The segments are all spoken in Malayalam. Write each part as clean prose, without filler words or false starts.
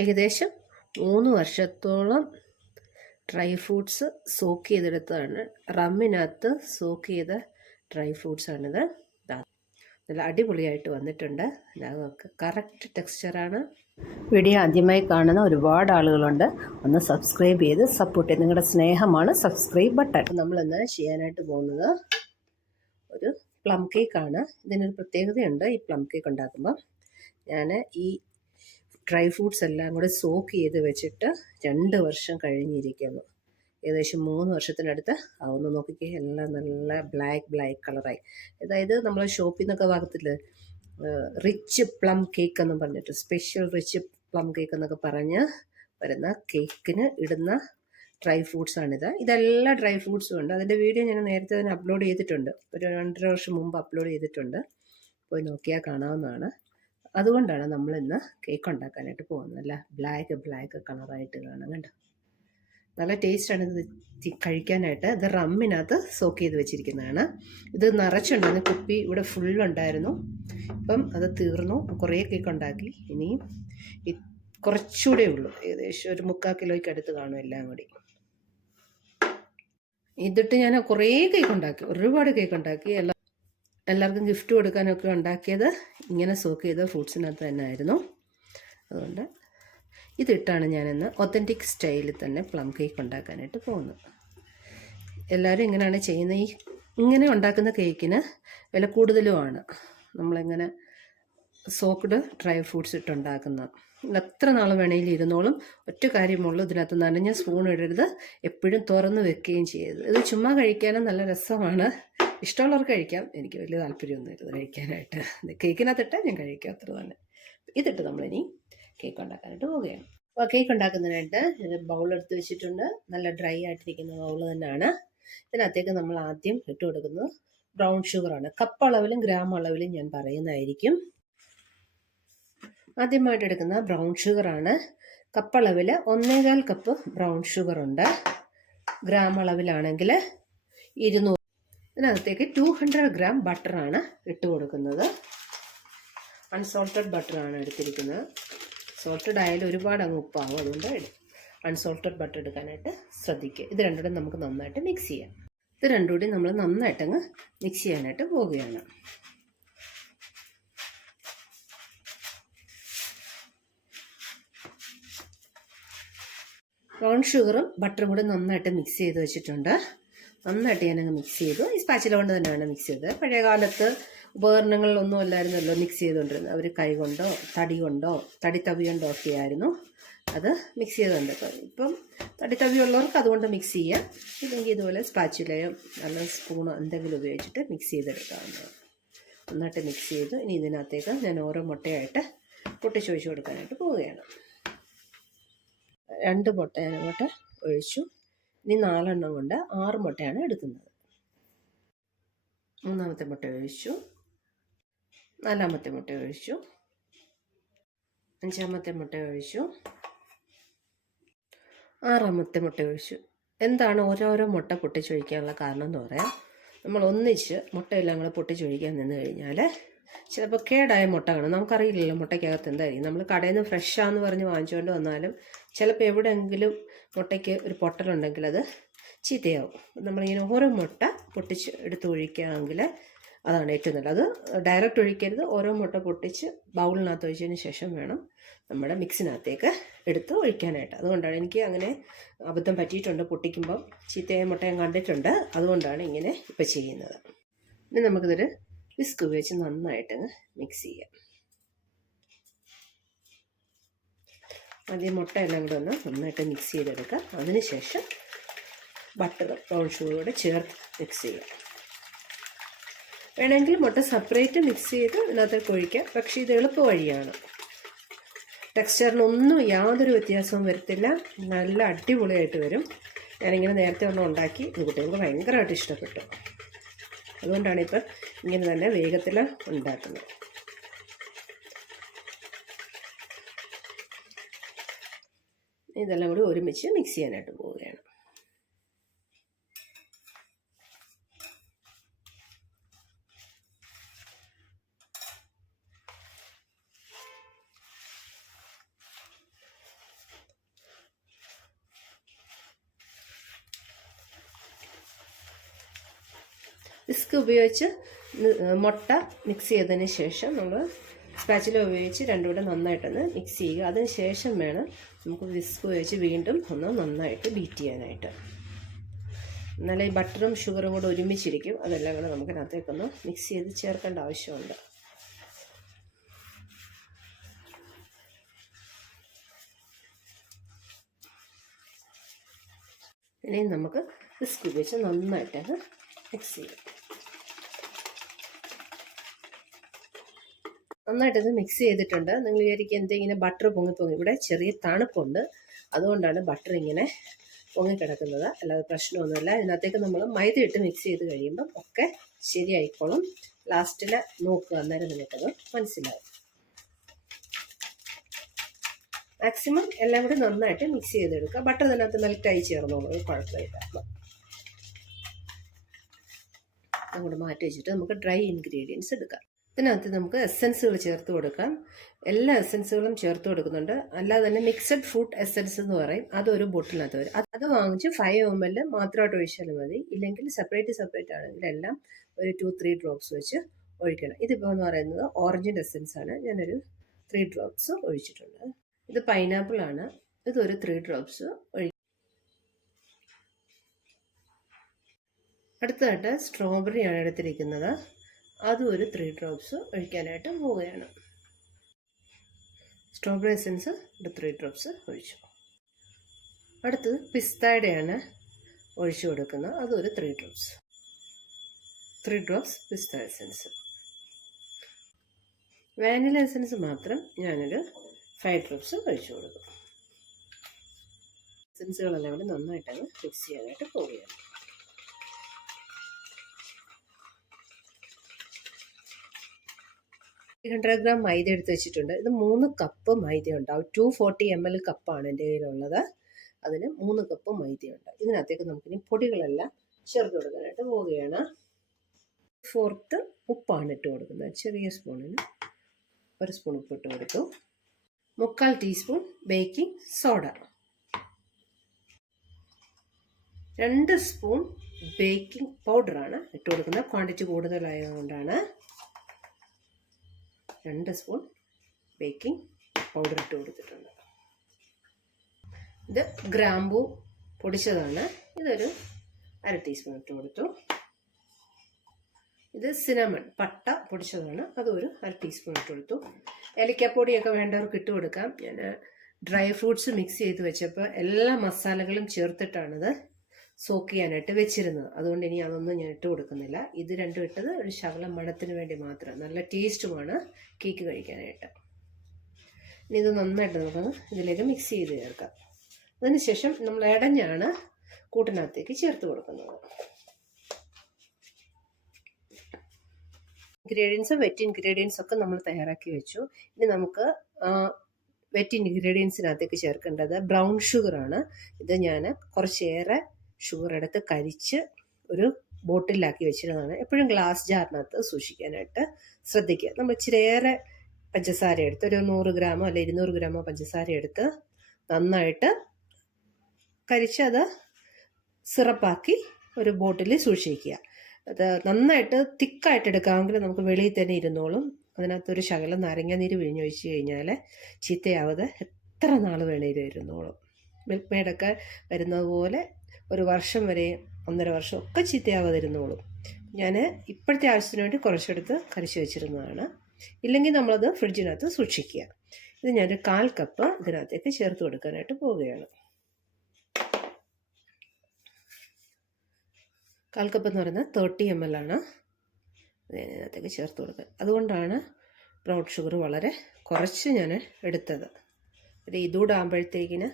ഏകദേശം 3 വർഷത്തോളം ഡ്രൈ ഫ്രൂട്ട്സ് സോക്ക് ചെയ്തെടുത്തതാണ്. റമ്മിനകത്ത് സോക്ക് ചെയ്ത ഡ്രൈ ഫ്രൂട്ട്സാണിത്. നല്ല അടിപൊളിയായിട്ട് വന്നിട്ടുണ്ട്. കറക്റ്റ് ടെക്സ്ചറാണ്. വീഡിയോ ആദ്യമായി കാണുന്ന ഒരുപാട് ആളുകളുണ്ട്. ഒന്ന് സബ്സ്ക്രൈബ് ചെയ്ത് സപ്പോർട്ട് ചെയ്ത്, നിങ്ങളുടെ സ്നേഹമാണ് സബ്സ്ക്രൈബ് ബട്ടൺ. നമ്മളിന്ന് ചെയ്യാനായിട്ട് പോകുന്നത് ഒരു പ്ലം കേക്കാണ്. ഇതിനൊരു പ്രത്യേകതയുണ്ട്. ഈ പ്ലം കേക്ക് ഉണ്ടാക്കുമ്പോൾ ഞാൻ ഈ ഡ്രൈ ഫ്രൂട്ട്സ് എല്ലാം കൂടെ സോക്ക് ചെയ്ത് വെച്ചിട്ട് 2 വർഷം കഴിഞ്ഞിരിക്കുന്നു. ഏകദേശം 3 വർഷത്തിനടുത്ത് ആവുന്നു. നോക്കിക്കേ, എല്ലാം നല്ല ബ്ലാക്ക് കളറായി. അതായത് നമ്മൾ ഷോപ്പിൽ നിന്നൊക്കെ വാങ്ങത്തില്ലേ റിച്ച് പ്ലം കേക്ക് എന്ന് പറഞ്ഞിട്ട്, സ്പെഷ്യൽ റിച്ച് പ്ലം കേക്ക് എന്നൊക്കെ പറഞ്ഞ് വരുന്ന കേക്കിന് ഇടുന്ന ഡ്രൈ ഫ്രൂട്ട്സാണിത്. ഇതെല്ലാം ഡ്രൈ ഫ്രൂട്ട്സും ഉണ്ട്. അതിൻ്റെ വീഡിയോ ഞാൻ നേരത്തെ തന്നെ അപ്ലോഡ് ചെയ്തിട്ടുണ്ട്. ഒരു 2.5 വർഷം മുമ്പ് അപ്ലോഡ് ചെയ്തിട്ടുണ്ട്. പോയി നോക്കിയാൽ കാണാവുന്നതാണ്. അതുകൊണ്ടാണ് നമ്മളിന്ന് കേക്ക് ഉണ്ടാക്കാനായിട്ട് പോകുന്നത്. നല്ല ബ്ലാക്ക് കളറായിട്ട് കാണാം. കണ്ടോ, നല്ല ടേസ്റ്റാണ് ഇത് കഴിക്കാനായിട്ട്. ഇത് റമ്മിനകത്ത് സോക്ക് ചെയ്ത് വെച്ചിരിക്കുന്നതാണ്. ഇത് നിറച്ചുണ്ടായിരുന്നു. കുപ്പി ഇവിടെ ഫുള്ളുണ്ടായിരുന്നു. ഇപ്പം അത് തീർന്നു. കുറേ കേക്ക് ഉണ്ടാക്കി. ഇനിയും കുറച്ചുകൂടെ ഉള്ളൂ. ഏകദേശം ഒരു 3/4 കിലോയ്ക്ക് അടുത്ത് കാണും എല്ലാം കൂടി. ഇതിട്ട് ഞാൻ കുറേ കേക്ക് ഉണ്ടാക്കി, ഒരുപാട് കേക്ക് ഉണ്ടാക്കി. എല്ലാവർക്കും ഗിഫ്റ്റ് കൊടുക്കാനൊക്കെ ഉണ്ടാക്കിയത് ഇങ്ങനെ സോക്ക് ചെയ്ത ഫ്രൂട്ട്സിനകത്ത് തന്നെ ആയിരുന്നു. അതുകൊണ്ട് ഇതിട്ടാണ് ഞാനിന്ന് ഒത്തൻറ്റിക് സ്റ്റൈലിൽ തന്നെ പ്ലം കേക്ക് ഉണ്ടാക്കാനായിട്ട് പോകുന്നത്. എല്ലാവരും ഇങ്ങനെയാണ് ചെയ്യുന്നത്. ഇങ്ങനെ ഉണ്ടാക്കുന്ന കേക്കിന് വില കൂടുതലുമാണ്. നമ്മളിങ്ങനെ സോക്ക്ഡ് ഡ്രൈ ഫ്രൂട്ട്സ് ഇട്ടുണ്ടാക്കുന്നത്. എത്ര നാൾ വേണമെങ്കിലും ഇരുന്നോളും. ഒറ്റ കാര്യമുള്ളൂ, ഇതിനകത്ത് നനഞ്ഞ സ്പൂൺ ഇടരുത്. എപ്പോഴും തുറന്ന് വെക്കുകയും ചെയ്യരുത്. ഇത് ചുമ്മാ കഴിക്കാനും നല്ല രസമാണ്. ഇഷ്ടമുള്ളവർക്ക് കഴിക്കാം. എനിക്ക് വലിയ താല്പര്യമൊന്നുമില്ല ഇത് കഴിക്കാനായിട്ട്. കേക്കിനകത്തിട്ട് ഞാൻ കഴിക്കാം, അത്ര തന്നെ. ഇതിട്ട് നമ്മളിനി കേക്ക് ഉണ്ടാക്കാനായിട്ട് പോവുകയാണ്. അപ്പോൾ കേക്ക് ഉണ്ടാക്കുന്നതിനായിട്ട് ബൗൾ എടുത്ത് വെച്ചിട്ടുണ്ട്. നല്ല ഡ്രൈ ആയിട്ടിരിക്കുന്ന ബൗൾ തന്നെയാണ്. ഇതിനകത്തേക്ക് നമ്മൾ ആദ്യം ഇട്ട് കൊടുക്കുന്നത് ബ്രൗൺ ഷുഗറാണ്. കപ്പ് അളവിലും ഗ്രാം അളവിലും ഞാൻ പറയുന്നതായിരിക്കും. ആദ്യമായിട്ട് എടുക്കുന്ന ബ്രൗൺ ഷുഗറാണ്. കപ്പ് അളവിൽ 1.25 കപ്പ് ബ്രൗൺ ഷുഗറുണ്ട്. ഗ്രാം അളവിലാണെങ്കിൽ 200. ഇതിനകത്തേക്ക് 200 ഗ്രാം ബട്ടറാണ് ഇട്ട് കൊടുക്കുന്നത്. അൺസോൾട്ടഡ് ബട്ടറാണ് എടുത്തിരിക്കുന്നത്. സോൾട്ടഡ് ആയാലും ഒരുപാട് അങ്ങ് ഉപ്പാകും. അതുകൊണ്ട് അൺസോൾട്ടഡ് ബട്ടർ എടുക്കാനായിട്ട് ശ്രദ്ധിക്കുക. ഇത് രണ്ടുകൂടെ നമുക്ക് നന്നായിട്ട് മിക്സ് ചെയ്യാം. ഇത് രണ്ടുകൂടി നമ്മൾ നന്നായിട്ടങ്ങ് മിക്സ് ചെയ്യാനായിട്ട് പോവുകയാണ്. ബ്രൗൺ ഷുഗറും ബട്ടറും കൂടെ നന്നായിട്ട് മിക്സ് ചെയ്ത് വെച്ചിട്ടുണ്ട്. നന്നായിട്ട് ഞാനങ്ങ് മിക്സ് ചെയ്തു. ഈ സ്പാച്ചില കൊണ്ട് തന്നെയാണ് മിക്സ് ചെയ്തത്. പഴയ കാലത്ത് ഉപകരണങ്ങളിലൊന്നും അല്ലായിരുന്നല്ലോ മിക്സ് ചെയ്തുകൊണ്ടിരുന്നത്. അവർ കൈ കൊണ്ടോ തടി തവി കൊണ്ടോ ഒക്കെ ആയിരുന്നു അത് മിക്സ് ചെയ്തുകൊണ്ട്. ഇപ്പം തവി ഉള്ളവർക്ക് അതുകൊണ്ട് മിക്സ് ചെയ്യാം. ഇല്ലെങ്കിൽ ഇതുപോലെ സ്പാച്ചിലയോ നല്ല സ്പൂണോ എന്തെങ്കിലും ഉപയോഗിച്ചിട്ട് മിക്സ് ചെയ്തെടുക്കാവുന്നതാണ്. നന്നായിട്ട് മിക്സ് ചെയ്തു. ഇനി ഇതിനകത്തേക്ക് ഞാൻ ഓരോ മുട്ടയായിട്ട് പൊട്ടിച്ചൊഴിച്ച് കൊടുക്കാനായിട്ട് പോവുകയാണ്. 2 മുട്ട ഞാൻ അങ്ങോട്ട് ഒഴിച്ചു. ഇനി 4 എണ്ണം കൊണ്ട് 6 മുട്ടയാണ് എടുക്കുന്നത്. 3-ാമത്തെ മുട്ട ഒഴിച്ചു. 4-ാമത്തെ മുട്ട ഒഴിച്ചു. 5-ാമത്തെ മുട്ട ഒഴിച്ചു. 6-ാമത്തെ മുട്ട ഒഴിച്ചു. എന്താണ് ഓരോരോ മുട്ട പൊട്ടിച്ചൊഴിക്കാനുള്ള കാരണം എന്ന് പറയാം. നമ്മൾ ഒന്നിച്ച് മുട്ടയെല്ലാം കൂടെ പൊട്ടിച്ചൊഴിക്കാൻ നിന്ന് കഴിഞ്ഞാൽ ചിലപ്പോൾ കേടായ മുട്ട കാണും. നമുക്കറിയില്ലല്ലോ മുട്ടയ്ക്കകത്ത് എന്തായിരിക്കും. നമ്മൾ കടയിൽ നിന്ന് ഫ്രഷാന്ന് പറഞ്ഞ് വാങ്ങിച്ചുകൊണ്ട് വന്നാലും ചിലപ്പോൾ എവിടെയെങ്കിലും മുട്ടയ്ക്ക് ഒരു പൊട്ടലുണ്ടെങ്കിൽ അത് ചീത്തയാവും. നമ്മളിങ്ങനെ ഓരോ മുട്ട പൊട്ടിച്ച് എടുത്ത് ഒഴിക്കുകയാണെങ്കിൽ അതാണ് ഏറ്റവും നല്ലത്. അത് ഡയറക്റ്റ് ഒഴിക്കരുത്. ഓരോ മുട്ട പൊട്ടിച്ച് ബൗളിനകത്ത് ഒഴിച്ചതിന് ശേഷം വേണം നമ്മുടെ മിക്സിനകത്തേക്ക് എടുത്ത് ഒഴിക്കാനായിട്ട്. അതുകൊണ്ടാണ് എനിക്ക് അങ്ങനെ അബദ്ധം പറ്റിയിട്ടുണ്ട്. പൊട്ടിക്കുമ്പം ചീത്തയായ മുട്ട ഞാൻ കണ്ടിട്ടുണ്ട്. അതുകൊണ്ടാണ് ഇങ്ങനെ ഇപ്പം ചെയ്യുന്നത്. ഇനി നമുക്കിതൊരു വിസ്ക് ഉപയോഗിച്ച് നന്നായിട്ട് മിക്സ് ചെയ്യാം. ആദ്യം മുട്ടയെല്ലാം കൂടെ ഒന്ന് നന്നായിട്ട് മിക്സ് ചെയ്തെടുക്കുക. അതിനുശേഷം ബട്ടർ ബ്രൗൺ ഷുഗറോടെ ചേർത്ത് മിക്സ് ചെയ്യാം. വേണമെങ്കിൽ മുട്ട സെപ്പറേറ്റ് മിക്സ് ചെയ്ത് ഇതിനകത്തേക്ക് ഒഴിക്കാം. പക്ഷേ ഇത് എളുപ്പ വഴിയാണ്. ടെക്സ്ചറിനൊന്നും യാതൊരു വ്യത്യാസവും വരത്തില്ല. നല്ല അടിപൊളിയായിട്ട് വരും. ഞാനിങ്ങനെ നേരത്തെ ഒന്നും ഉണ്ടാക്കി ഇത് കുട്ടികൾക്ക് ഭയങ്കരമായിട്ട് ഇഷ്ടപ്പെട്ടു. അതുകൊണ്ടാണ് ഇപ്പം ഇങ്ങനെ തന്നെ വേഗത്തിൽ ഉണ്ടാക്കുന്നത്. ഇതെല്ലാം കൂടി ഒരുമിച്ച് മിക്സ് ചെയ്യാനായിട്ട് പോവുകയാണ്. വിസ്ക് ഉപയോഗിച്ച് മുട്ട മിക്സ് ചെയ്തതിന് ശേഷം നമ്മൾ സ്പാച്ചില ഉപയോഗിച്ച് രണ്ടും കൂടെ നന്നായിട്ടൊന്ന് മിക്സ് ചെയ്യുക. അതിന് ശേഷം വേണം നമുക്ക് വിസ്ക് ഉപയോഗിച്ച് വീണ്ടും ഒന്ന് നന്നായിട്ട് ബീറ്റ് ചെയ്യാനായിട്ട്. എന്നാലേ ഈ ബട്ടറും ഷുഗറും കൂടെ ഒരുമിച്ചിരിക്കും. അതെല്ലാം കൂടെ നമുക്ക് അതിനകത്തേക്കൊന്ന് മിക്സ് ചെയ്ത് ചേർക്കേണ്ട ആവശ്യമുണ്ട്. ഇനി നമുക്ക് വിസ്ക് ഉപയോഗിച്ച് നന്നായിട്ടത് മിക്സ് ചെയ്യാം. നന്നായിട്ടത് മിക്സ് ചെയ്തിട്ടുണ്ട്. നിങ്ങൾ വിചാരിക്കും എന്തെങ്കിലും ബട്ടർ പൊങ്ങി ഇവിടെ ചെറിയ തണുപ്പുണ്ട്, അതുകൊണ്ടാണ് ബട്ടർ ഇങ്ങനെ പൊങ്ങിക്കിടക്കുന്നത്, അല്ലാതെ പ്രശ്നമൊന്നുമില്ല. ഇതിനകത്തേക്ക് നമ്മൾ മൈദ ഇട്ട് മിക്സ് ചെയ്ത് കഴിയുമ്പം ഒക്കെ ശരിയായിക്കോളും. ലാസ്റ്റിൽ നോക്കുക, അന്നേരം നിങ്ങൾക്കത് മനസ്സിലാവും. മാക്സിമം എല്ലാം കൂടി നന്നായിട്ട് മിക്സ് ചെയ്തെടുക്കുക. ബട്ടർ ഇതിനകത്ത് മെൽറ്റായി ചേർന്നോളൂ, കുഴപ്പമില്ല. അങ്ങോട്ട് മാറ്റി വെച്ചിട്ട് നമുക്ക് ഡ്രൈ ഇൻഗ്രീഡിയൻസ് എടുക്കാം. ഇതിനകത്ത് നമുക്ക് എസെൻസുകൾ ചേർത്ത് കൊടുക്കാം. എല്ലാ എസെൻസുകളും ചേർത്ത് കൊടുക്കുന്നുണ്ട്. അല്ലാതെ തന്നെ മിക്സഡ് ഫ്രൂട്ട് എസെൻസ് എന്ന് പറയും, അതൊരു ബോട്ടിലിനകത്ത് വരും. അത് വാങ്ങിച്ച് 5 ml മാത്രമായിട്ട് ഒഴിച്ചാലും മതി. ഇല്ലെങ്കിൽ സെപ്പറേറ്റ് ആണെങ്കിൽ എല്ലാം ഒരു 2-3 ഡ്രോപ്സ് വെച്ച് ഒഴിക്കണം. ഇതിപ്പോൾ എന്ന് പറയുന്നത് ഓറഞ്ചിൻ്റെ എസെൻസ് ആണ്. ഞാനൊരു 3 ഡ്രോപ്സ് ഒഴിച്ചിട്ടുണ്ട്. ഇത് പൈനാപ്പിൾ ആണ്. ഇതൊരു 3 ഡ്രോപ്സ് ഒഴിക്കും. അടുത്തതായിട്ട് സ്ട്രോബെറി ആണ് എടുത്തിരിക്കുന്നത്. അതും ഒരു 3 ഡ്രോപ്സ് ഒഴിക്കാനായിട്ട് പോവുകയാണ്. സ്ട്രോബെറി എസെൻസ് 3 ഡ്രോപ്സ് ഒഴിച്ചു. അടുത്തത് പിസ്തയുടെയാണ് ഒഴിച്ചു കൊടുക്കുന്നത്. അതൊരു 3 ഡ്രോപ്സ്. 3 ഡ്രോപ്സ് പിസ്ത എസെൻസ്. വാനില എസെൻസ് മാത്രം ഞാനൊരു 5 ഡ്രോപ്സ് ഒഴിച്ചു കൊടുക്കും. എസെൻസുകളെല്ലാം കൂടി നന്നായിട്ടങ്ങ് മിക്സ് ചെയ്യാനായിട്ട് പോവുകയാണ്. 100 ഗ്രാം മൈദ എടുത്ത് വെച്ചിട്ടുണ്ട്. ഇത് 3 കപ്പ് മൈദ ഉണ്ടാവും. 240 ml കപ്പാണ് എൻ്റെ കയ്യിലുള്ളത്. അതിന് 3 കപ്പ് മൈദയുണ്ട്. ഇതിനകത്തേക്ക് നമുക്കിനി പൊടികളെല്ലാം ചേർത്ത് കൊടുക്കാനായിട്ട് പോവുകയാണ്. 1/4 ഉപ്പാണ് ഇട്ട് കൊടുക്കുന്നത്. ചെറിയ സ്പൂണിന് 1 സ്പൂൺ ഉപ്പ് ഇട്ട് കൊടുത്തു. 3/4 teaspoon baking soda, 2 spoon baking പൗഡറാണ് ഇട്ട് കൊടുക്കുന്നത്. ക്വാണ്ടിറ്റി കൂടുതലായതുകൊണ്ടാണ് 2 സ്പൂൺ ബേക്കിംഗ് പൗഡർ ഇട്ട് കൊടുത്തിട്ടുണ്ട്. ഇത് ഗ്രാമ്പൂ പൊടിച്ചതാണ്. ഇതൊരു 1/2 ടീസ്പൂൺ ഇട്ട് കൊടുത്തു. ഇത് സിനമൺ പട്ട പൊടിച്ചതാണ്. അതൊരു 1/2 ടീസ്പൂൺ ഇട്ട് കൊടുത്തു. ഏലക്കപ്പൊടിയൊക്കെ വേണ്ടവർക്ക് ഇട്ട് കൊടുക്കാം. ഞാൻ ഡ്രൈ ഫ്രൂട്ട്സ് മിക്സ് ചെയ്ത് വെച്ചപ്പോൾ എല്ലാ മസാലകളും ചേർത്തിട്ടാണിത് സോക്ക് ചെയ്യാനായിട്ട് വെച്ചിരുന്നത്. അതുകൊണ്ട് ഇനി അതൊന്നും ഞാൻ ഇട്ട് കൊടുക്കുന്നില്ല. ഇത് രണ്ടും ഇട്ടത് ഒരു ശകലം മണത്തിന് വേണ്ടി മാത്രം. നല്ല ടേസ്റ്റുമാണ് കേക്ക് കഴിക്കാനായിട്ട്. ഇനി ഇത് നന്നായിട്ട് നമുക്ക് ഇതിലേക്ക് മിക്സ് ചെയ്ത് ചേർക്കാം. അതിനുശേഷം നമ്മൾ ഇടഞ്ഞാണ് കൂട്ടിനകത്തേക്ക് ചേർത്ത് കൊടുക്കുന്നത്. വെറ്റ് ഇൻഗ്രീഡിയൻസ് ഒക്കെ നമ്മൾ തയ്യാറാക്കി വെച്ചു. ഇനി നമുക്ക് വെറ്റ് ഇൻഗ്രീഡിയൻസിനകത്തേക്ക് ചേർക്കേണ്ടത് ബ്രൗൺ ഷുഗറാണ്. ഇത് ഞാൻ കുറച്ചേറെ ഷുഗർ എടുത്ത് കരിച്ച് ഒരു ബോട്ടിലാക്കി വെച്ചിരുന്നതാണ്. എപ്പോഴും ഗ്ലാസ് ജാറിനകത്ത് സൂക്ഷിക്കാനായിട്ട് ശ്രദ്ധിക്കുക. നമ്മൾ ഇച്ചിരിയേറെ പഞ്ചസാര എടുത്ത് ഒരു 100 ഗ്രാമോ അല്ലെ 200 ഗ്രാമോ പഞ്ചസാര എടുത്ത് നന്നായിട്ട് കരിച്ച് അത് സിറപ്പാക്കി ഒരു ബോട്ടിൽ സൂക്ഷിക്കുക. അത് നന്നായിട്ട് തിക്കായിട്ട് എടുക്കാമെങ്കിൽ നമുക്ക് വെളിയിൽ തന്നെ ഇരുന്നോളും. അതിനകത്തൊരു ശകലം നാരങ്ങാനീര് പിഴിഞ്ഞൊഴിച്ച് കഴിഞ്ഞാൽ ചീത്തയാവാതെ എത്ര നാൾ വേണേലും ഇരുന്നോളും. മിൽക്ക് മെയ്ഡൊക്കെ വരുന്നത് പോലെ 1 വർഷം വരെ 1.5 വർഷം ഒക്കെ ചീത്തയാവാതിരുന്നോളും. ഞാൻ ഇപ്പോഴത്തെ ആവശ്യത്തിന് വേണ്ടി കുറച്ചെടുത്ത് കരിച്ച് വെച്ചിരുന്നതാണ്. ഇല്ലെങ്കിൽ നമ്മളത് ഫ്രിഡ്ജിനകത്ത് സൂക്ഷിക്കുക. ഇത് ഞാനൊരു 1/4 കപ്പ് ഇതിനകത്തേക്ക് ചേർത്ത് കൊടുക്കാനായിട്ട് പോവുകയാണ്. 1/4 കപ്പ് എന്ന് പറയുന്നത് 30 ml ആണ്. ഇതിനകത്തേക്ക് ചേർത്ത് കൊടുക്കുക. അതുകൊണ്ടാണ് ബ്രൗൺ ഷുഗർ വളരെ കുറച്ച് ഞാൻ എടുത്തത്. ഒരു ഇതുകൂടെ ആകുമ്പോഴത്തേക്കിന്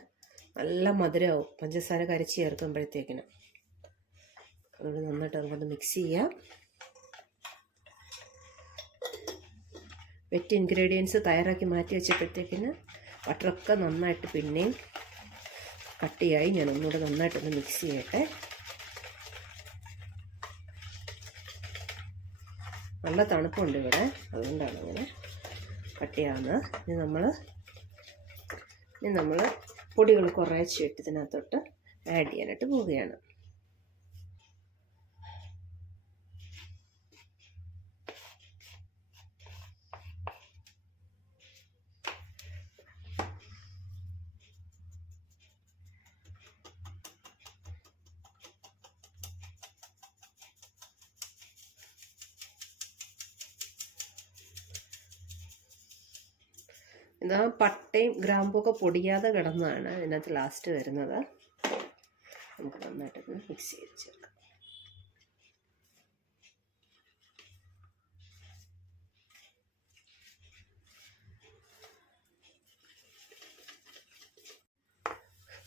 നല്ല മധുരമാവും, പഞ്ചസാര കരച്ച് ചേർക്കുമ്പോഴത്തേക്കിന്. അതുകൊണ്ട് നന്നായിട്ട് അതുകൊണ്ട് മിക്സ് ചെയ്യാം. വെറ്റ് ഇൻഗ്രീഡിയൻസ് തയ്യാറാക്കി മാറ്റി വെച്ചപ്പോഴത്തേക്കിന് ബട്ടറൊക്കെ നന്നായിട്ട് പിന്നെയും കട്ടിയായി. ഞാൻ ഒന്നുകൂടെ നന്നായിട്ടൊന്ന് മിക്സ് ചെയ്യട്ടെ. നല്ല തണുപ്പുണ്ട് ഇവിടെ, അതുകൊണ്ടാണ് അങ്ങനെ കട്ടിയാവുന്നത്. ഇനി നമ്മൾ പൊടികൾ കുറേശ്ശെ ഇട്ട് ഇതിനകത്തോട്ട് ആഡ് ചെയ്യാനായിട്ട് പോവുകയാണ്. ഇതാ പട്ടയും ഗ്രാമ്പുമൊക്കെ പൊടിയാതെ കിടന്നതാണ് ഇതിനകത്ത് ലാസ്റ്റ് വരുന്നത്. നമുക്ക് നന്നായിട്ടൊന്ന് മിക്സ് ചെയ്ത് ചേർക്കാം.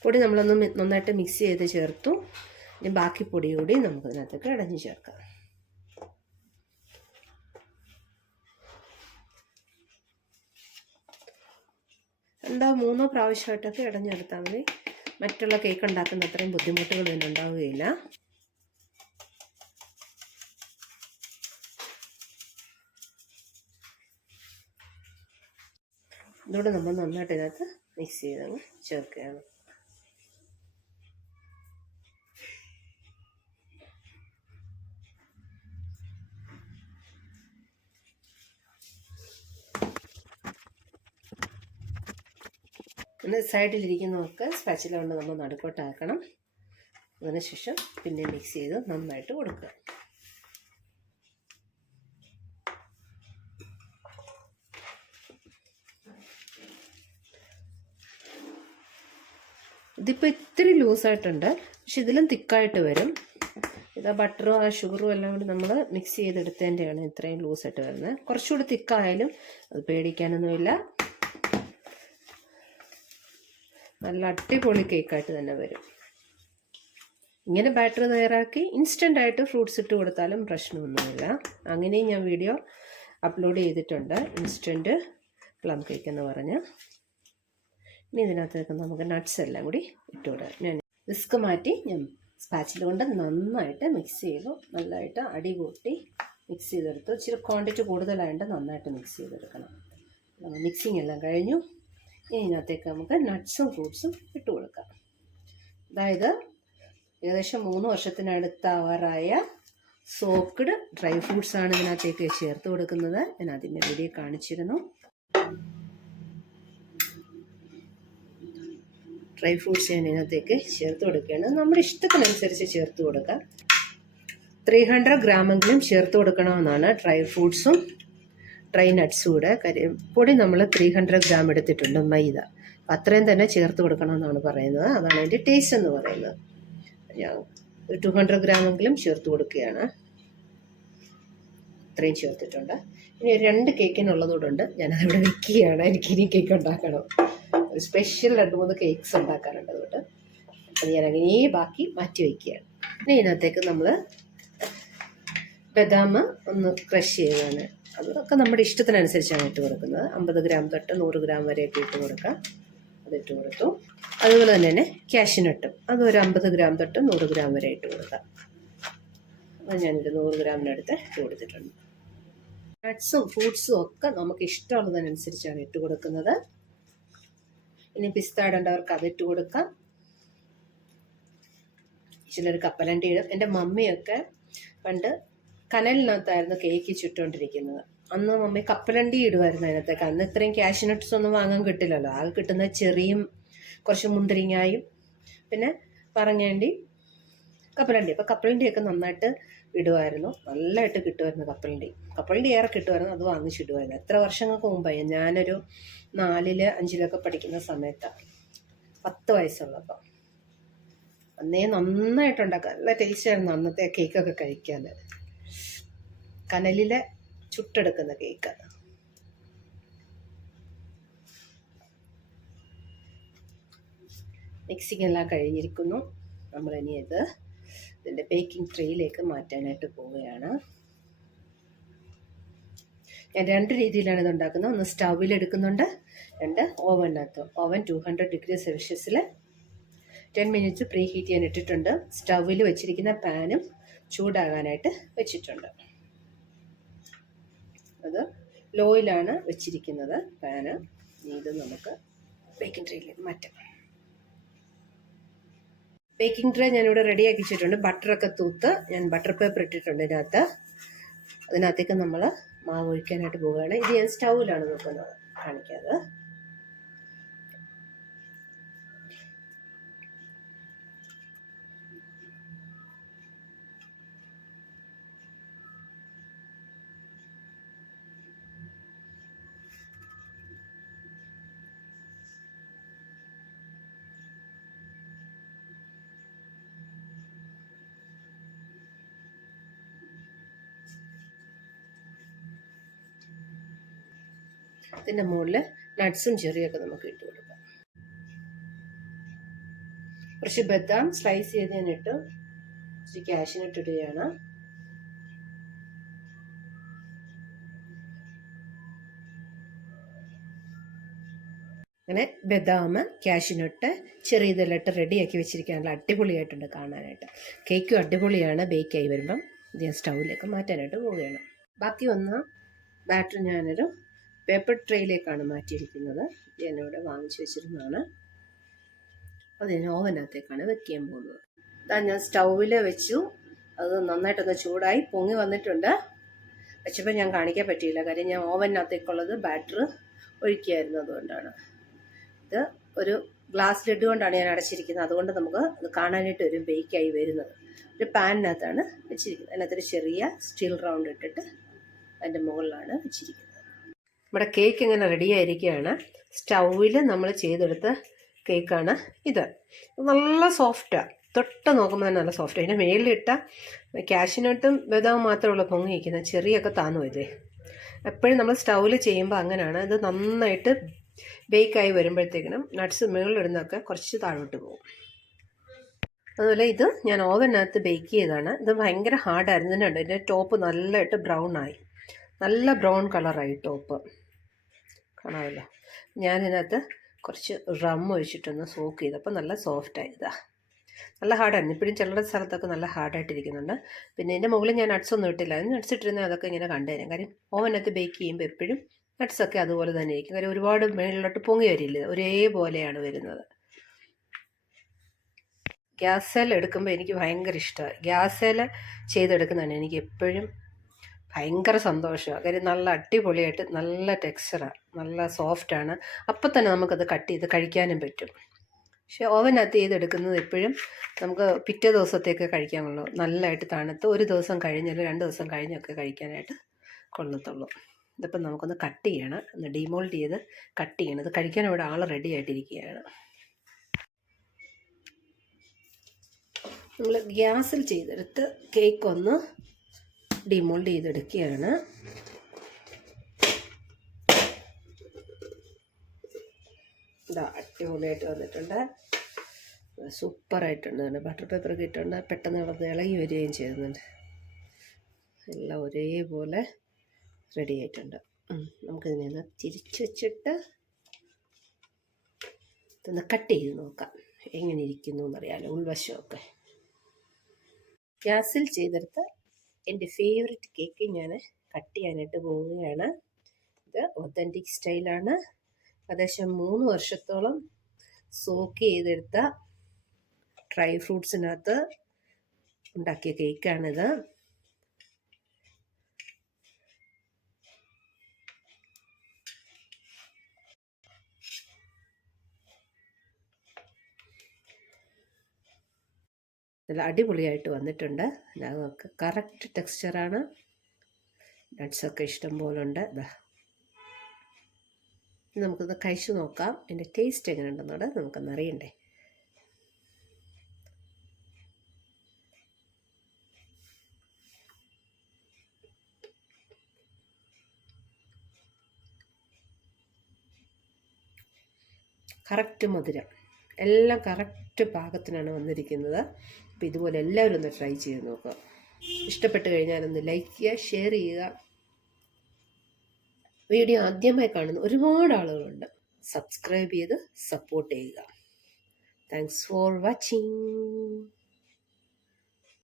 പൊടി നമ്മളൊന്ന് നന്നായിട്ട് മിക്സ് ചെയ്ത് ചേർത്തു. ഇനി ബാക്കി പൊടി കൂടി നമുക്ക് ഇതിനകത്തേക്ക് ഇടഞ്ഞ് ചേർക്കാം. രണ്ടോ മൂന്നോ പ്രാവശ്യമായിട്ടൊക്കെ ഇടഞ്ഞെടുത്താൽ മതി. മറ്റുള്ള കേക്ക് ഉണ്ടാക്കുന്ന അത്രയും ബുദ്ധിമുട്ടുകൾ ഇതിന് ഉണ്ടാവുകയില്ല. ഇതോടെ നമ്മൾ നന്നായിട്ട് ഇതിനകത്ത് മിക്സ് ചെയ്തങ്ങ് ചേർക്കുകയാണ്. പിന്നെ സൈഡിലിരിക്കുന്നതൊക്കെ സ്പാച്ചില കൊണ്ട് നമ്മൾ നടുക്കോട്ടാക്കണം. അതിനുശേഷം പിന്നെ മിക്സ് ചെയ്ത് നന്നായിട്ട് കൊടുക്കുക. ഇതിപ്പോൾ ഇത്തിരി ലൂസായിട്ടുണ്ട്, പക്ഷെ ഇതിലും തിക്കായിട്ട് വരും. ഇതാ ബട്ടറും ആ ഷുഗറും എല്ലാം കൂടി നമ്മൾ മിക്സ് ചെയ്തെടുത്തതിൻ്റെയാണ് ഇത്രയും ലൂസായിട്ട് വരുന്നത്. കുറച്ചുകൂടി തിക്കായാലും അത് പേടിക്കാനൊന്നുമില്ല. നല്ല അടിപൊളി കേക്കായിട്ട് തന്നെ വരും. ഇങ്ങനെ ബാറ്റർ തയ്യാറാക്കി ഇൻസ്റ്റൻ്റായിട്ട് ഫ്രൂട്ട്സ് ഇട്ട് കൊടുത്താലും പ്രശ്നമൊന്നുമില്ല. അങ്ങനെയും ഞാൻ വീഡിയോ അപ്ലോഡ് ചെയ്തിട്ടുണ്ട്, ഇൻസ്റ്റൻറ്റ് പ്ലം കേക്ക് എന്ന് പറഞ്ഞ്. ഇനി ഇതിനകത്തേക്ക് നമുക്ക് നട്ട്സ് എല്ലാം കൂടി ഇട്ട് കൊടുക്കാം. ഞാൻ വിസ്ക് മാറ്റി ഞാൻ സ്പാച്ചിൽ കൊണ്ട് നന്നായിട്ട് മിക്സ് ചെയ്തു. നല്ലതായിട്ട് അടി കൂട്ടി മിക്സ് ചെയ്തെടുത്തു. ഇച്ചിരി ക്വാണ്ടിറ്റി കൂടുതലായിട്ട് നന്നായിട്ട് മിക്സ് ചെയ്തെടുക്കണം. മിക്സിങ് എല്ലാം കഴിഞ്ഞു. ഇതിനകത്തേക്ക് നമുക്ക് നട്ട്സും ഫ്രൂട്ട്സും ഇട്ട് കൊടുക്കാം. അതായത് ഏകദേശം 3 വർഷത്തിനടുത്താവാറായ സോക്ക്ഡ് ഡ്രൈ ഫ്രൂട്ട്സാണ് ഇതിനകത്തേക്ക് ചേർത്ത് കൊടുക്കുന്നത്. ഞാൻ ആദ്യമേ വീഡിയോ കാണിച്ചിരുന്നു. ഡ്രൈ ഫ്രൂട്ട്സ് ഞാൻ ഇതിനകത്തേക്ക് ചേർത്ത് കൊടുക്കുകയാണ്. നമ്മുടെ ഇഷ്ടത്തിനനുസരിച്ച് ചേർത്ത് കൊടുക്കാം. 300 ഗ്രാമെങ്കിലും ചേർത്ത് കൊടുക്കണമെന്നാണ് ഡ്രൈ ഫ്രൂട്ട്സും ഡ്രൈ നട്ട്സും കൂടെ. പൊടി നമ്മൾ 300 ഗ്രാം എടുത്തിട്ടുണ്ട്, മൈദ. അത്രയും തന്നെ ചേർത്ത് കൊടുക്കണമെന്നാണ് പറയുന്നത്. അതാണ് അതിൻ്റെ ടേസ്റ്റ് എന്ന് പറയുന്നത്. ഞാൻ 200 ഗ്രാമെങ്കിലും ചേർത്ത് കൊടുക്കുകയാണ്. ഇത്രയും ചേർത്തിട്ടുണ്ട്. ഇനി 2 കേക്കിനുള്ളതുകൊണ്ടുണ്ട്, ഞാനതിവിടെ വെക്കുകയാണ്. എനിക്കിനി കേക്ക് ഉണ്ടാക്കണം. ഒരു സ്പെഷ്യൽ 2-3 കേക്ക്സ് ഉണ്ടാക്കാനുണ്ട്. അതുകൊണ്ട് അത് ഞാൻ അങ്ങനെ ബാക്കി മാറ്റി വയ്ക്കുകയാണ്. ഇനി ഇതിനകത്തേക്ക് നമ്മൾ ബദാം ഒന്ന് ക്രഷ് ചെയ്യുകയാണ്. അതൊക്കെ നമ്മുടെ ഇഷ്ടത്തിനനുസരിച്ചാണ് ഇട്ട് കൊടുക്കുന്നത്. 50 ഗ്രാം തൊട്ട് 100 ഗ്രാം വരെയൊക്കെ ഇട്ട് കൊടുക്കാം. അതിട്ട് കൊടുത്തു. അതുപോലെ തന്നെ കാഷ്യൂനട്ടും അതൊരു 50 ഗ്രാം തൊട്ട് 100 ഗ്രാം വരെ ഇട്ട് കൊടുക്കാം. അത് ഞാനൊരു 100 ഗ്രാമിനടുത്ത് ഇട്ട് കൊടുത്തിട്ടുണ്ട്. നട്ട്സും ഫ്രൂട്ട്സും ഒക്കെ നമുക്ക് ഇഷ്ടമുള്ളതിനനുസരിച്ചാണ് ഇട്ട് കൊടുക്കുന്നത്. ഇനി പിസ്ത ഇടേണ്ടവർക്ക് അതിട്ട് കൊടുക്കാം. ചിലർ കപ്പലണ്ടി ഇടും. എൻ്റെ മമ്മിയൊക്കെ പണ്ട് കനലിനകത്തായിരുന്നു കേക്ക് ചുട്ടുകൊണ്ടിരിക്കുന്നത്. അന്ന് മമ്മി കപ്പലണ്ടി ഇടുമായിരുന്നു അതിനകത്തേക്ക്. അന്ന് ഇത്രയും കാഷ്യൂനട്ട്സ് ഒന്നും വാങ്ങാൻ കിട്ടില്ലല്ലോ. ആകെ കിട്ടുന്ന ചെറിയും കുറച്ച് മുന്തിരിങ്ങായും പിന്നെ പറങ്ങേണ്ടി കപ്പലണ്ടി. അപ്പോൾ കപ്പലണ്ടിയൊക്കെ നന്നായിട്ട് ഇടുമായിരുന്നു. നല്ലതായിട്ട് കിട്ടുമായിരുന്നു കപ്പലണ്ടി. കപ്പലണ്ടി ഏറെ കിട്ടുമായിരുന്നു. അത് വാങ്ങിച്ചിടുമായിരുന്നു. എത്ര വർഷങ്ങൾക്ക് മുമ്പായി. ഞാനൊരു 4-ൽ 5-ലൊക്കെ പഠിക്കുന്ന സമയത്താണ്, 10 വയസ്സുള്ളപ്പോൾ. അന്നേ നന്നായിട്ടുണ്ടാക്കാം. നല്ല ടേസ്റ്റായിരുന്നു അന്നത്തെ കേക്കൊക്കെ കഴിക്കാൻ. കനലിലെ ചുട്ടെടുക്കുന്ന കേക്ക്. മിക്സിങ് എല്ലാം കഴിഞ്ഞിരിക്കുന്നു. നമ്മളിനി ഇതിൻ്റെ ബേക്കിംഗ് ട്രേയിലേക്ക് മാറ്റാനായിട്ട് പോവുകയാണ്. ഞാൻ 2 രീതിയിലാണ് ഇത് ഉണ്ടാക്കുന്നത്. ഒന്ന് സ്റ്റൗവിൽ എടുക്കുന്നുണ്ട്, 2 ഓവനകത്ത്. ഓവൻ 200 ഡിഗ്രി സെൽഷ്യസിൽ 10 മിനിറ്റ്സ് പ്രീ ഹീറ്റ് ചെയ്യാൻ ഇട്ടിട്ടുണ്ട്. സ്റ്റൗവിൽ വെച്ചിരിക്കുന്ന പാനും ചൂടാകാനായിട്ട് വെച്ചിട്ടുണ്ട്. അത് ലോയിലാണ് വെച്ചിരിക്കുന്നത് പാന്. ഇത് നമുക്ക് ബേക്കിംഗ് ട്രേയിലേക്ക് മാറ്റാം. ബേക്കിംഗ് ട്രേ ഞാനിവിടെ റെഡിയാക്കി വെച്ചിട്ടുണ്ട്. ബട്ടറൊക്കെ തൂത്ത് ഞാൻ ബട്ടർ പേപ്പർ ഇട്ടിട്ടുണ്ട് ഇതിനകത്ത്. അതിനകത്തേക്ക് നമ്മൾ മാവ് ഒഴിക്കാനായിട്ട് പോവുകയാണ്. ഇത് ഞാൻ സ്റ്റൗവിലാണ് നോക്കുന്നത്, കാണിക്കാതെ. ഇതിൻ്റെ മുകളിൽ നട്ട്സും ചെറിയൊക്കെ നമുക്ക് ഇട്ട് കൊടുക്കാം. കുറച്ച് ബദാം സ്ലൈസ് ചെയ്ത് ഞാൻ ഇട്ടു, കുറച്ച് കാഷ്യൂനട്ട് ഇടുകയാണ്. അങ്ങനെ ബദാം, കാഷ്യൂനട്ട്, ചെറിയ ഇതെല്ലാം റെഡിയാക്കി വെച്ചിരിക്കാനുള്ള അടിപൊളിയായിട്ടുണ്ട് കാണാനായിട്ട്. കേക്കും അടിപൊളിയാണ്. ബേക്കായി വരുമ്പം ഇത് ഞാൻ സ്റ്റൗവിലേക്ക് മാറ്റാനായിട്ട് പോവുകയാണ്. ബാക്കി വന്ന ബാറ്റർ ഞാനൊരു പേപ്പർ ട്രേയിലേക്കാണ് മാറ്റിയിരിക്കുന്നത്. ഞാനിവിടെ വാങ്ങിച്ചു വെച്ചിരുന്നതാണ്. അത് ഞാൻ ഓവനകത്തേക്കാണ് വെക്കാൻ പോകുന്നത്. ഇതാ ഞാൻ സ്റ്റൗവിൽ വെച്ചു. അത് നന്നായിട്ടൊന്ന് ചൂടായി പൊങ്ങി വന്നിട്ടുണ്ട്. വെച്ചപ്പോൾ ഞാൻ കാണിക്കാൻ പറ്റിയില്ല, കാര്യം ഞാൻ ഓവനകത്തേക്കുള്ളത് ബാറ്റർ ഒഴിക്കുകയായിരുന്നു. അതുകൊണ്ടാണ് ഇത് ഒരു ഗ്ലാസ് ലിഡ് കൊണ്ടാണ് ഞാൻ അടച്ചിരിക്കുന്നത്. അതുകൊണ്ട് നമുക്ക് അത് കാണാനായിട്ട് ഒരു ബേക്കായി വരുന്നത്. ഒരു പാനിനകത്താണ് വെച്ചിരിക്കുന്നത്. അതിനകത്തൊരു ചെറിയ സ്റ്റീൽ റൗണ്ട് ഇട്ടിട്ട് അതിൻ്റെ മുകളിലാണ് വെച്ചിരിക്കുന്നത്. നമ്മുടെ കേക്ക് ഇങ്ങനെ റെഡി ആയിരിക്കുകയാണ്. സ്റ്റൗവിൽ നമ്മൾ ചെയ്തെടുത്ത കേക്കാണ് ഇത്. നല്ല സോഫ്റ്റാണ്, തൊട്ട് നോക്കുമ്പോൾ തന്നെ നല്ല സോഫ്റ്റ്. അതിൻ്റെ മേളിലിട്ട കാഷ്യൂനട്ടും ബദാമും മാത്രമുള്ള പൊങ്ങി വയ്ക്കുന്നത്, ചെറിയൊക്കെ താന്നു ഇതേ. എപ്പോഴും നമ്മൾ സ്റ്റൗവിൽ ചെയ്യുമ്പോൾ അങ്ങനെയാണ്. ഇത് നന്നായിട്ട് ബേക്കായി വരുമ്പോഴത്തേക്കിനും നട്ട്സ് മുകളിലിടുന്നതൊക്കെ കുറച്ച് താഴോട്ട് പോകും. അതുപോലെ ഇത് ഞാൻ ഓവനകത്ത് ബേക്ക് ചെയ്തതാണ്. ഇത് ഭയങ്കര ഹാർഡായിരുന്നു. ഇതിനുണ്ട് ഇതിൻ്റെ ടോപ്പ് നല്ലതായിട്ട് ബ്രൗൺ ആയി, നല്ല ബ്രൗൺ കളറായി ടോപ്പ്, കാണാമല്ലോ. ഞാനിതിനകത്ത് കുറച്ച് റം ഒഴിച്ചിട്ടൊന്ന് സോക്ക് ചെയ്തപ്പോൾ നല്ല സോഫ്റ്റായി. ഇതാ നല്ല ഹാർഡായിരുന്നു. ഇപ്പോഴും ചിലരുടെ സ്ഥലത്തൊക്കെ നല്ല ഹാർഡായിട്ടിരിക്കുന്നുണ്ട്. പിന്നെ ഇതിൻ്റെ മുകളിൽ ഞാൻ നട്ട്സ് ഒന്നും ഇട്ടില്ല. നട്ട്സ് ഇട്ടിരുന്നാൽ അതൊക്കെ ഇങ്ങനെ കണ്ടുതരാം. കാര്യം ഓവനകത്ത് ബേക്ക് ചെയ്യുമ്പോൾ എപ്പോഴും നട്ട്സൊക്കെ അതുപോലെ തന്നെ ഇരിക്കും. കാര്യം ഒരുപാട് മേളിലോട്ട് പൊങ്ങി വരില്ല, ഒരേപോലെയാണ് വരുന്നത്. ഗ്യാസേൽ എടുക്കുമ്പോൾ എനിക്ക് ഭയങ്കര ഇഷ്ടമാണ്. ഗ്യാസേൽ ചെയ്തെടുക്കുന്നതാണ് എനിക്ക് എപ്പോഴും ഭയങ്കര സന്തോഷമാണ്. കാര്യം നല്ല അടിപൊളിയായിട്ട് നല്ല ടെക്സ്ചറാണ്, നല്ല സോഫ്റ്റാണ്. അപ്പം തന്നെ നമുക്കത് കട്ട് ചെയ്ത് കഴിക്കാനും പറ്റും. പക്ഷേ ഓവനകത്ത് ചെയ്തെടുക്കുന്നത് എപ്പോഴും നമുക്ക് പിറ്റേ ദിവസത്തേക്ക് കഴിക്കാൻ കൊള്ളൂ. നല്ലതായിട്ട് തണുത്ത് ഒരു ദിവസം കഴിഞ്ഞാലും 2 ദിവസം കഴിഞ്ഞൊക്കെ കഴിക്കാനായിട്ട് കൊള്ളത്തുള്ളൂ. ഇതിപ്പം നമുക്കൊന്ന് കട്ട് ചെയ്യണം, ഒന്ന് ഡിമോൾഡ് ചെയ്ത് കട്ട് ചെയ്യണം. ഇത് കഴിക്കാൻ ഇവിടെ ആൾ റെഡി ആയിട്ടിരിക്കുകയാണ്. നമ്മൾ ഗ്യാസിൽ ചെയ്തെടുത്ത് കേക്ക് ഒന്ന് ഡിമോൾഡ് ചെയ്തെടുക്കുകയാണ്. ഇതാ അടിപൊളിയായിട്ട് വന്നിട്ടുണ്ട്, സൂപ്പറായിട്ടുണ്ട്. ബട്ടർ പേപ്പറൊക്കെ ഇട്ടുണ്ട്, പെട്ടെന്ന് അത് ഇളകി വരികയും ചെയ്യുന്നുണ്ട്. എല്ലാം ഒരേപോലെ റെഡി ആയിട്ടുണ്ട്. നമുക്കിതിനെ ഒന്ന് തിരിച്ച് വെച്ചിട്ട് ഇതൊന്ന് കട്ട് ചെയ്ത് നോക്കാം എങ്ങനെ ഇരിക്കുന്നു എന്നറിയാമല്ലോ, ഉൾവശമൊക്കെ. ഗ്യാസിൽ ചെയ്തെടുത്ത എൻ്റെ ഫേവററ്റ് കേക്ക് ഞാൻ കട്ട് ചെയ്യാനായിട്ട് പോവുകയാണ്. ഇത് ഒത്തൻറ്റിക് സ്റ്റൈലാണ്. ഏകദേശം 3 വർഷത്തോളം സോക്ക് ചെയ്തെടുത്ത ഡ്രൈ ഫ്രൂട്ട്സിനകത്ത് ഉണ്ടാക്കിയ കേക്കാണിത്. നല്ല അടിപൊളിയായിട്ട് വന്നിട്ടുണ്ട്. നമുക്ക് കറക്റ്റ് ടെക്സ്ചറാണ്. നട്ട്സൊക്കെ ഇഷ്ടം പോലെ ഉണ്ട്. നമുക്കൊന്ന് കഴിച്ചു നോക്കാം, എൻ്റെ ടേസ്റ്റ് എങ്ങനെ ഉണ്ടെന്നോട് നമുക്കൊന്ന് അറിയണ്ടേ. കറക്റ്റ് മധുരം എല്ലാം കറക്റ്റ് പാകത്തിനാണ് വന്നിരിക്കുന്നത്. അപ്പോൾ ഇതുപോലെ എല്ലാവരും ഒന്ന് ട്രൈ ചെയ്ത് നോക്കുക. ഇഷ്ടപ്പെട്ട് കഴിഞ്ഞാലൊന്ന് ലൈക്ക് ചെയ്യുക, ഷെയർ ചെയ്യുക. വീഡിയോ ആദ്യമായി കാണുന്ന ഒരുപാട് ആളുകളുണ്ട്, സബ്സ്ക്രൈബ് ചെയ്ത് സപ്പോർട്ട് ചെയ്യുക. Thanks for watching.